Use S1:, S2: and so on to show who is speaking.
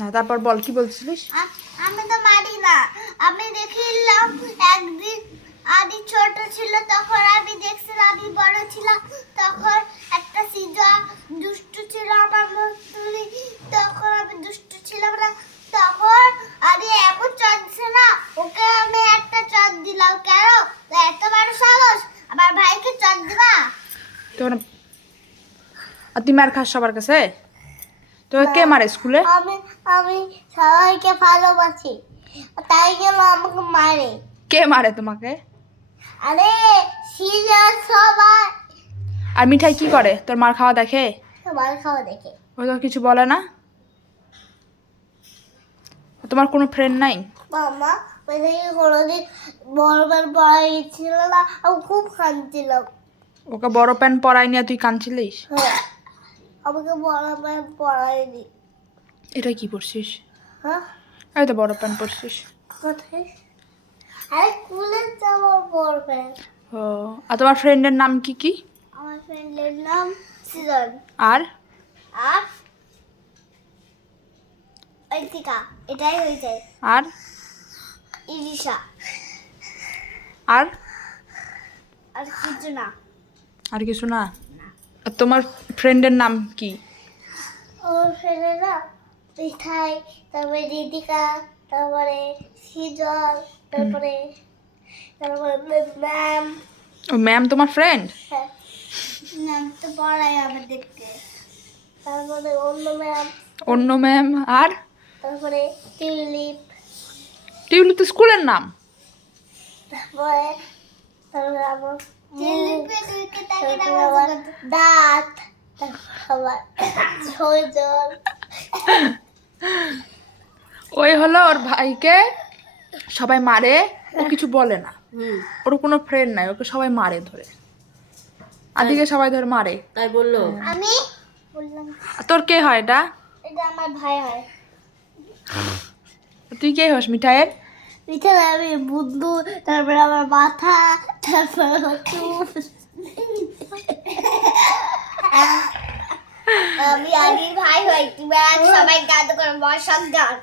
S1: হ্যাঁ তারপর বল কি বলছিলিস?
S2: আমি তো মারি না। আমি দেখিলাম একদিন আদি ছোট ছিল তখন আমি দেখছিলাম আমি বড় ছিলাম তখন একটা সিজা দুষ্টু ছিল আমার মতনই তখন আমি দুষ্টু ছিলাম না তখন আদি এখন চলছে না ওকে আমি একটা চট দিলাম। কেন? এত বড় সাহস আমার ভাইকে চট দিবা?
S1: তোর আর তুই মার খাস সবার কাছে? তোকে কে মারে স্কুলে?
S2: আমি আমি সবাইকে ভালোবাসি। তাই গেল আমাকে মারে।
S1: কে মারে তোমাকে?
S2: আরে সিরিয়াস সবাই।
S1: আর মিঠাই কি করে? তোর মার খাওয়া দেখে?
S2: সবার খাওয়া দেখে।
S1: ও তো কিছু বলে না? তোমার কোনো ফ্রেন্ড নাই?
S2: মামা ওই থেকে কোনোদিন বড়বার পড়াই ছিল না আমি খুব কাঁদছিলাম
S1: ওকে বড় প্যান্ট পরাই নিয়ে তুই কাঁদছিলিস?
S2: হ্যাঁ। আমাকে বড় প্যান্ট পড়ায়নি।
S1: এটা কি পড়ছিস?
S2: হ্যাঁ?
S1: এই তো বড় প্যান্ট পরছিস
S2: কোথায়? আরে স্কুলে যাব বড় প্যান্ট
S1: ও আর তোমার ফ্রেন্ডের নাম কি কি?
S2: আমার ফ্রেন্ডের নাম সিজন।
S1: আর?
S2: আর? ঐতিকা এটাই হয়ে যায়।
S1: আর?
S2: ইরিশা
S1: আর?
S2: আর কিছু না।
S1: আর কিছু না? আর তোমার ফ্রেন্ডের নাম কি?
S2: আমার ফ্রেন্ডেরা মিঠাই তারপরে রিদিকা তারপরে সিজন তারপরে তারপরে ম্যাম।
S1: ও ম্যাম তোমার ফ্রেন্ড
S2: হ্যাঁ। ম্যাম তো পড়াই আমাদেরকে। তারপরে অন্য ম্যাম।
S1: অন্য ম্যাম আর?
S2: তারপরে টিউলিপ।
S1: টিউলি তো স্কুলের নাম।
S2: তারপরে তারপরে আমার তারপরে আমার দাঁত আমার
S1: ওই হলো ওর ভাইকে সবাই মারে ও কিছু বলে না। ওর কোনো ফ্রেন্ড নাই ওকে সবাই মারে ধরে। আদিকে সবাই ধরে মারে।
S3: তাই বলল?
S2: আমি বললাম।
S1: তোর কে হয় এটা?
S2: এটা আমার ভাই হয়।
S1: তুই কে হস মিঠাইয়ের?
S2: পিছনে আমি বুদ্ধু তারপরে আমার মাথা তারপরে আমি আলির ভাই হই তুমি আজ সবাই গান করে বসার গান